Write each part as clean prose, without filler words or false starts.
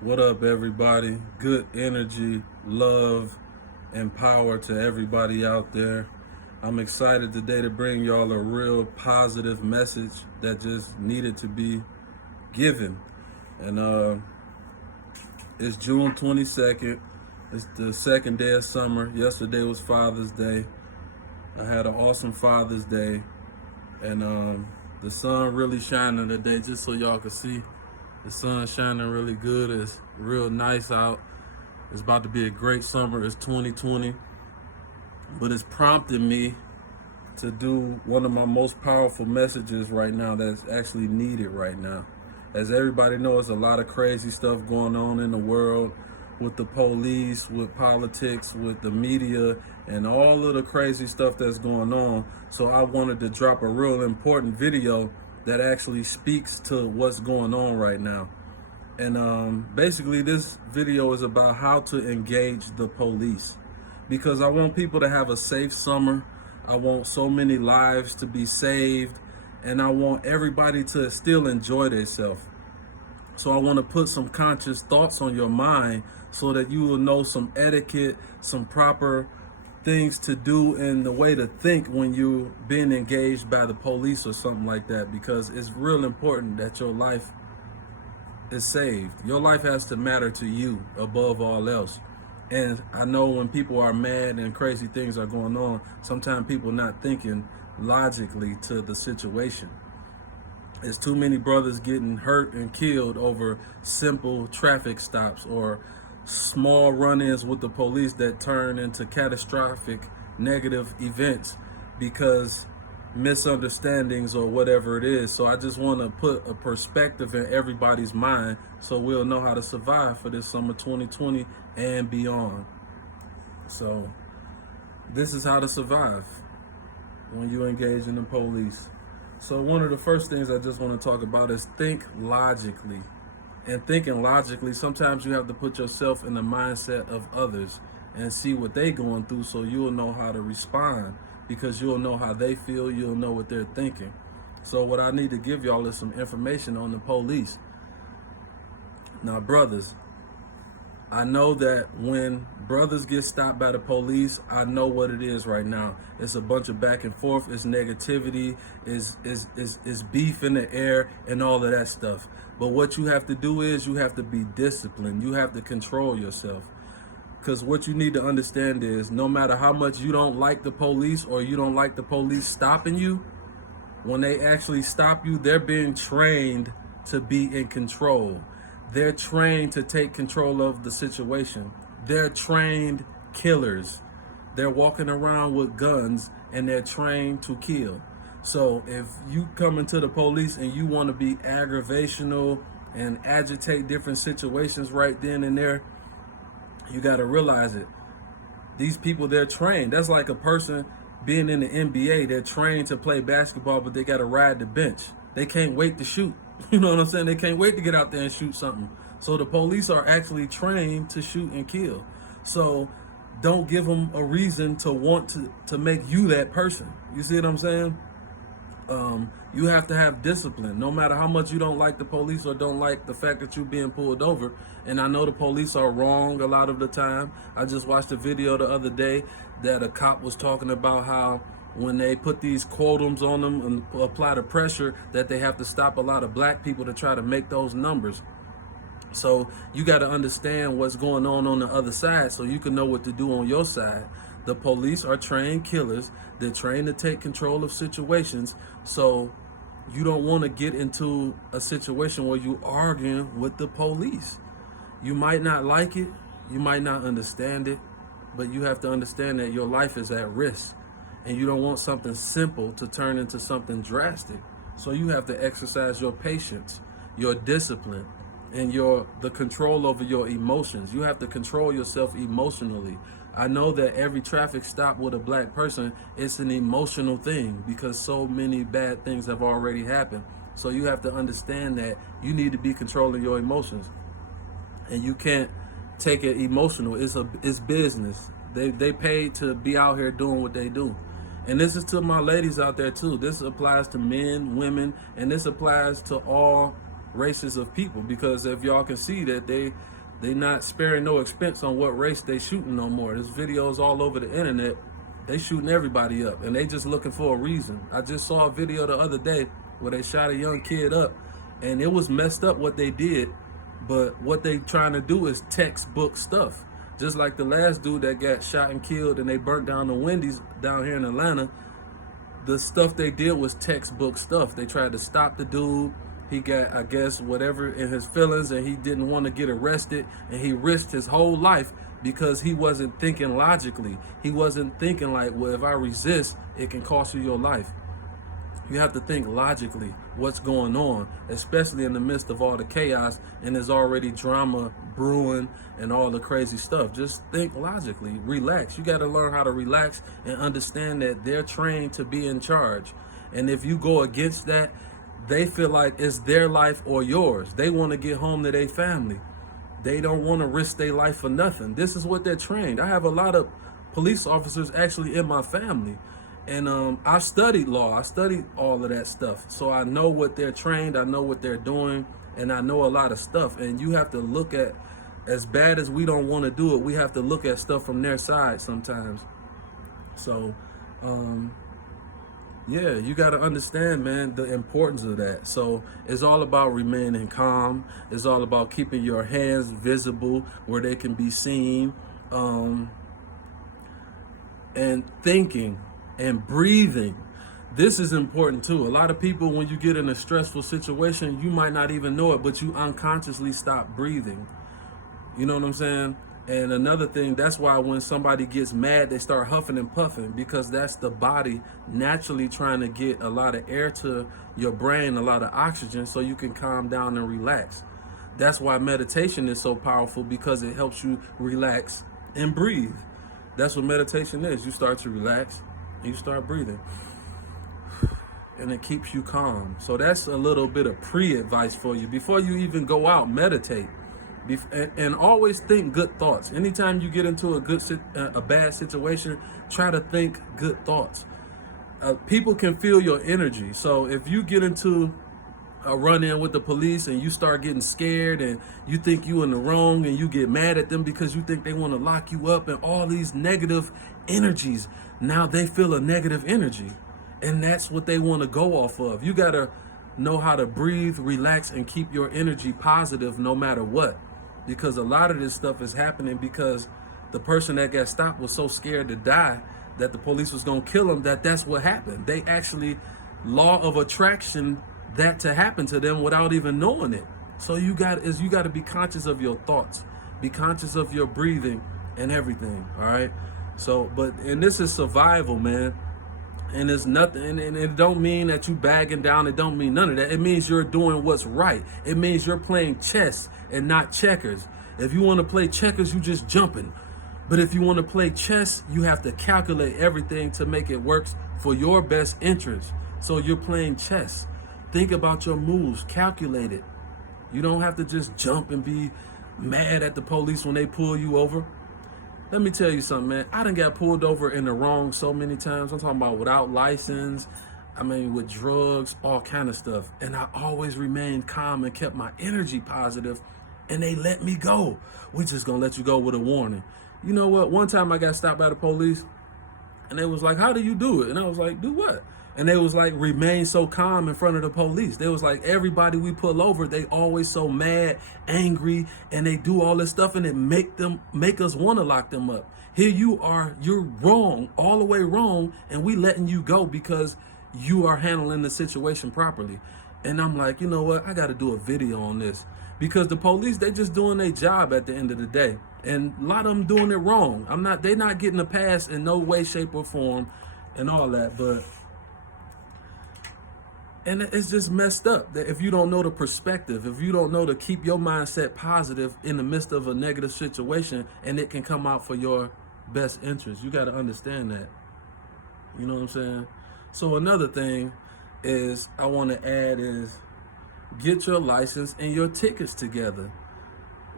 What up, everybody? Good energy, love, and power to everybody out there. I'm excited today to bring y'all a real positive message that just needed to be given. And it's June 22nd. It's the second day of summer. Yesterday was Father's Day. I had an awesome Father's Day. And the sun really shining today, just so y'all can see. The sun's shining really good. It's real nice out. It's about to be a great summer. It's 2020. But it's prompted me to do one of my most powerful messages right now that's actually needed right now. As everybody knows, a lot of crazy stuff going on in the world with the police, with politics, with the media, and all of the crazy stuff that's going on. So I wanted to drop a real important video that actually speaks to what's going on right now. And basically this video is about how to engage the police, because I want people to have a safe summer. I want so many lives to be saved, and I want everybody to still enjoy themselves. So I want to put some conscious thoughts on your mind so that you will know some etiquette, some proper things to do, and the way to think when you're being engaged by the police or something like that, because it's real important that your life is saved. Your life has to matter to you above all else. And I know when people are mad and crazy things are going on, sometimes people not thinking logically to the situation. There's too many brothers getting hurt and killed over simple traffic stops or small run-ins with the police that turn into catastrophic negative events because misunderstandings or whatever it is. So I just want to put a perspective in everybody's mind so we'll know how to survive for this summer 2020 and beyond. So this is how to survive when you engage in the police. So one of the first things I just want to talk about is think logically. And thinking logically, sometimes you have to put yourself in the mindset of others and see what they're going through, so you'll know how to respond, because you'll know how they feel, you'll know what they're thinking. So what I need to give y'all is some information on the police. Now, brothers, I know that when brothers get stopped by the police, I know what it is right now. It's a bunch of back and forth, it's negativity, is beef in the air, and all of that stuff. But what you have to do is you have to be disciplined. You have to control yourself. Because what you need to understand is no matter how much you don't like the police or you don't like the police stopping you, when they actually stop you, they're being trained to be in control. They're trained to take control of the situation. They're trained killers. They're walking around with guns and they're trained to kill. So if you come into the police and you want to be aggravational and agitate different situations right then and there, you got to realize it. These people, they're trained. That's like a person being in the NBA. They're trained to play basketball, but they got to ride the bench. They can't wait to shoot. You know what I'm saying? They can't wait to get out there and shoot something. So the police are actually trained to shoot and kill. So don't give them a reason to want to make you that person. You see what I'm saying? You have to have discipline, no matter how much you don't like the police or don't like the fact that you're being pulled over. And I know the police are wrong a lot of the time. I just watched a video the other day that a cop was talking about how when they put these quotums on them and apply the pressure, that they have to stop a lot of black people to try to make those numbers. So you got to understand what's going on the other side so you can know what to do on your side. The police are trained killers. They're trained to take control of situations. So you don't want to get into a situation where you're arguing with the police. You might not like it. You might not understand it. But you have to understand that your life is at risk. And you don't want something simple to turn into something drastic. So you have to exercise your patience, your discipline, and the control over your emotions. You have to control yourself emotionally. I know that every traffic stop with a black person, it's an emotional thing because so many bad things have already happened. So you have to understand that you need to be controlling your emotions. And you can't take it emotional. It's business. They paid to be out here doing what they do. And this is to my ladies out there too. This applies to men, women, and this applies to all races of people, because if y'all can see that they not sparing no expense on what race they shooting no more. There's videos all over the internet. They shooting everybody up, and they just looking for a reason. I just saw a video the other day where they shot a young kid up, and it was messed up what they did, but what they trying to do is textbook stuff. Just like the last dude that got shot and killed and they burnt down the Wendy's down here in Atlanta, the stuff they did was textbook stuff. They tried to stop the dude. He got, I guess, whatever in his feelings, and he didn't want to get arrested, and he risked his whole life because he wasn't thinking logically. He wasn't thinking like, well, if I resist, it can cost you your life. You have to think logically what's going on, especially in the midst of all the chaos, and there's already drama brewing and all the crazy stuff. Just think logically, relax. You got to learn how to relax and understand that they're trained to be in charge. And if you go against that, they feel like it's their life or yours. They want to get home to their family. They don't want to risk their life for nothing. This is what they're trained. I have a lot of police officers actually in my family. And I studied law. I studied all of that stuff. So I know what they're trained. I know what they're doing. And I know a lot of stuff. And you have to look at, as bad as we don't want to do it, we have to look at stuff from their side sometimes. So, yeah, you got to understand, man, the importance of that. So it's all about remaining calm. It's all about keeping your hands visible where they can be seen, and thinking and breathing. This is important too. A lot of people, when you get in a stressful situation, you might not even know it, but you unconsciously stop breathing. You know what I'm saying? And another thing, that's why when somebody gets mad, they start huffing and puffing, because that's the body naturally trying to get a lot of air to your brain, a lot of oxygen, so you can calm down and relax. That's why meditation is so powerful, because it helps you relax and breathe. That's what meditation is. You start to relax and you start breathing, and it keeps you calm. So that's a little bit of pre-advice for you. Before you even go out, meditate. And always think good thoughts. Anytime you get into a bad situation, try to think good thoughts. People can feel your energy. So if you get into a run-in with the police and you start getting scared and you think you in the wrong and you get mad at them because you think they want to lock you up and all these negative energies, now they feel a negative energy. And that's what they want to go off of. You got to know how to breathe, relax, and keep your energy positive no matter what. Because a lot of this stuff is happening because the person that got stopped was so scared to die that the police was going to kill him, that's what happened. They actually, law of attraction, that to happen to them without even knowing it. So you got to be conscious of your thoughts, be conscious of your breathing and everything. All right. So, and this is survival, man. And it's nothing, and it don't mean that you bagging down. It don't mean none of that. It means you're doing what's right. It means you're playing chess and not checkers. If you want to play checkers, you just jumping. But if you want to play chess, you have to calculate everything to make it work for your best interest. So you're playing chess. Think about your moves, calculate it. You don't have to just jump and be mad at the police when they pull you over. Let me tell you something, man. I done got pulled over in the wrong so many times. I'm talking about without license, with drugs, all kind of stuff. And I always remained calm and kept my energy positive, and they let me go. We just gonna let you go with a warning. You know what? One time I got stopped by the police, and they was like, how do you do it? And I was like, do what? And they was like, remain so calm in front of the police. They was like, everybody we pull over, they always so mad, angry, and they do all this stuff, and it make us want to lock them up. Here you are, you're wrong, all the way wrong, and we letting you go because you are handling the situation properly. And I'm like, you know what? I got to do a video on this, because the police, they just doing their job at the end of the day. And a lot of them doing it wrong. They not getting a pass in no way, shape, or form and all that, and it's just messed up that if you don't know the perspective, if you don't know to keep your mindset positive in the midst of a negative situation, and it can come out for your best interest. You got to understand that. You know what I'm saying? So another thing is I want to add is get your license and your tickets together.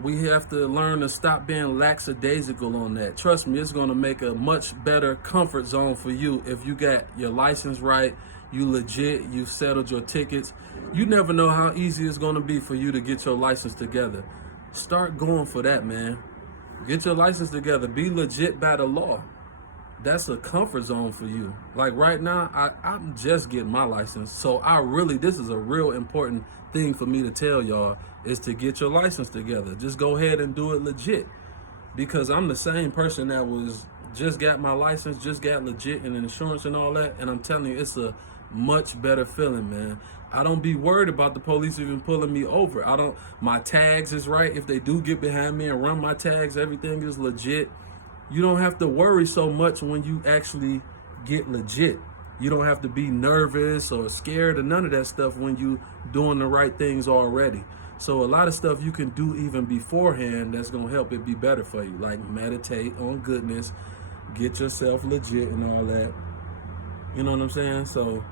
We have to learn to stop being lackadaisical on that. Trust me, it's going to make a much better comfort zone for you if you got your license right, you legit, you've settled your tickets. You never know how easy it's going to be for you to get your license together. Start going for that, man. Get your license together. Be legit by the law. That's a comfort zone for you. Like right now, I'm just getting my license. So this is a real important thing for me to tell y'all, is to get your license together. Just go ahead and do it legit. Because I'm the same person that was just got my license, just got legit in insurance and all that. And I'm telling you, it's a much better feeling, man. I don't be worried about the police even pulling me over. My tags is right. If they do get behind me and run my tags, everything is legit. You don't have to worry so much when you actually get legit. You don't have to be nervous or scared or none of that stuff when you doing the right things already. So a lot of stuff you can do even beforehand that's going to help it be better for you. Like meditate on goodness, get yourself legit and all that. You know what I'm saying? So,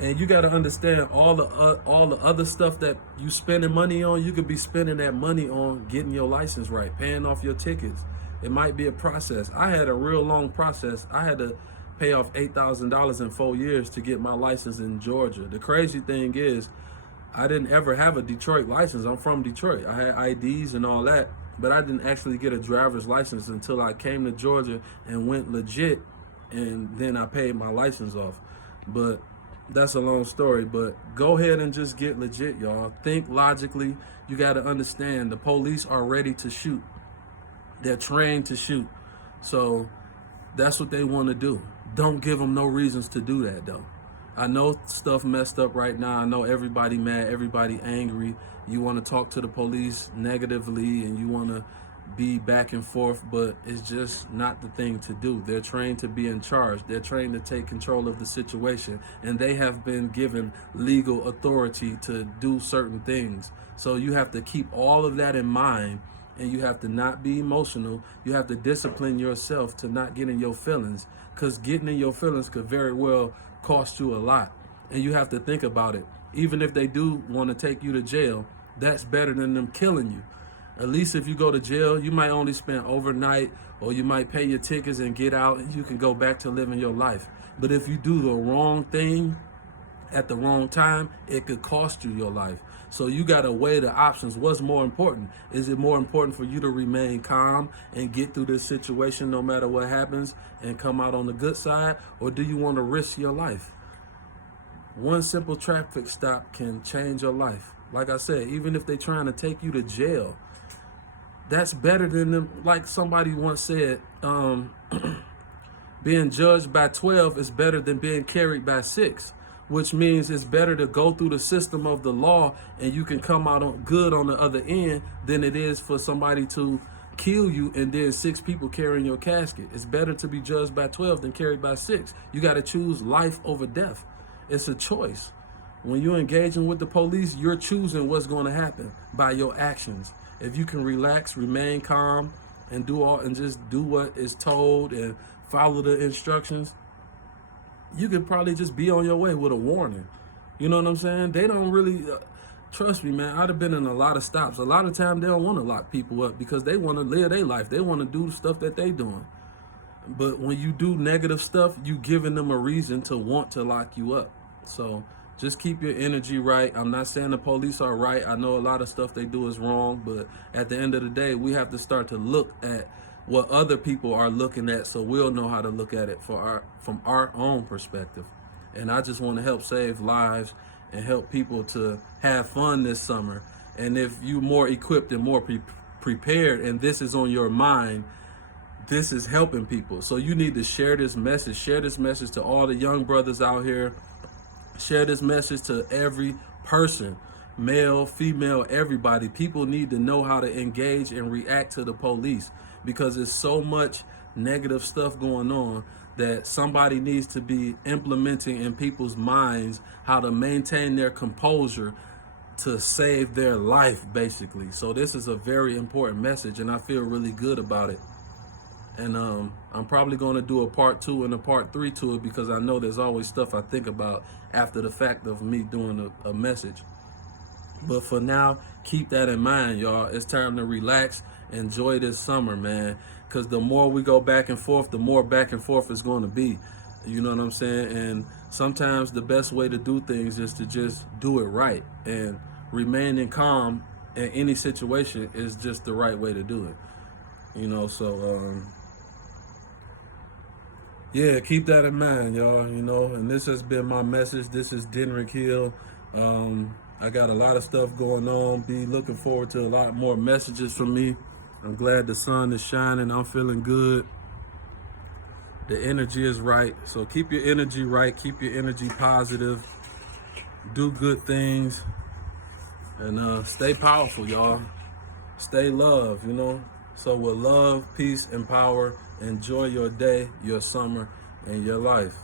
and you got to understand all the other stuff that you spending money on, you could be spending that money on getting your license right, paying off your tickets. It might be a process. I had a real long process. I had to pay off $8,000 in 4 years to get my license in Georgia. The crazy thing is, I didn't ever have a Detroit license. I'm from Detroit. I had IDs and all that, but I didn't actually get a driver's license until I came to Georgia and went legit, and then I paid my license off. But that's a long story. But go ahead and just get legit, y'all. Think logically. You got to understand the police are ready to shoot. They're trained to shoot. So that's what they want to do. Don't give them no reasons to do that, though. I know stuff messed up right now. I know everybody mad, everybody angry. You want to talk to the police negatively and you want to be back and forth, but it's just not the thing to do. They're trained to be in charge. They're trained to take control of the situation, and they have been given legal authority to do certain things. So you have to keep all of that in mind, and you have to not be emotional. You have to discipline yourself to not get in your feelings, because getting in your feelings could very well cost you a lot. And you have to think about it. Even if they do want to take you to jail, that's better than them killing you. At least if you go to jail, you might only spend overnight, or you might pay your tickets and get out, and you can go back to living your life. But if you do the wrong thing at the wrong time, it could cost you your life. So you got to weigh the options. What's more important? Is it more important for you to remain calm and get through this situation no matter what happens and come out on the good side? Or do you want to risk your life? One simple traffic stop can change your life. Like I said, even if they're trying to take you to jail, that's better than them. Like somebody once said, being judged by 12 is better than being carried by 6. Which means it's better to go through the system of the law and you can come out on good on the other end than it is for somebody to kill you and then 6 people carrying your casket. It's better to be judged by 12 than carried by 6. You got to choose life over death. It's a choice. When you're engaging with the police, you're choosing what's going to happen by your actions. If you can relax, remain calm, and just do what is told and follow the instructions, you could probably just be on your way with a warning. You know what I'm saying? They don't really, trust me, man, I'd have been in a lot of stops. A lot of times they don't want to lock people up because they want to live their life. They want to do the stuff that they doing. But when you do negative stuff, you giving them a reason to want to lock you up. So just keep your energy right. I'm not saying the police are right. I know a lot of stuff they do is wrong, but at the end of the day, we have to start to look at what other people are looking at, so we'll know how to look at it from our own perspective. And I just want to help save lives and help people to have fun this summer. And if you're more equipped and more prepared, and this is on your mind, this is helping people. So you need to share this message. Share this message to all the young brothers out here. Share this message to every person, male, female, everybody. People need to know how to engage and react to the police, because there's so much negative stuff going on that somebody needs to be implementing in people's minds how to maintain their composure to save their life, basically. So this is a very important message, and I feel really good about it. And I'm probably going to do a part 2 and a part 3 to it, because I know there's always stuff I think about after the fact of me doing a message. But for now, keep that in mind, y'all. It's time to relax. Enjoy this summer, man. Because the more we go back and forth, the more back and forth it's going to be. You know what I'm saying? And sometimes the best way to do things is to just do it right, and remaining calm in any situation is just the right way to do it. So yeah, keep that in mind, y'all. And this has been my message. This is Denrick Hill. I got a lot of stuff going on. Be looking forward to a lot more messages from me. I'm glad the sun is shining. I'm feeling good. The energy is right. So keep your energy right. Keep your energy positive. Do good things. And stay powerful, y'all. Stay love, So with love, peace, and power, enjoy your day, your summer, and your life.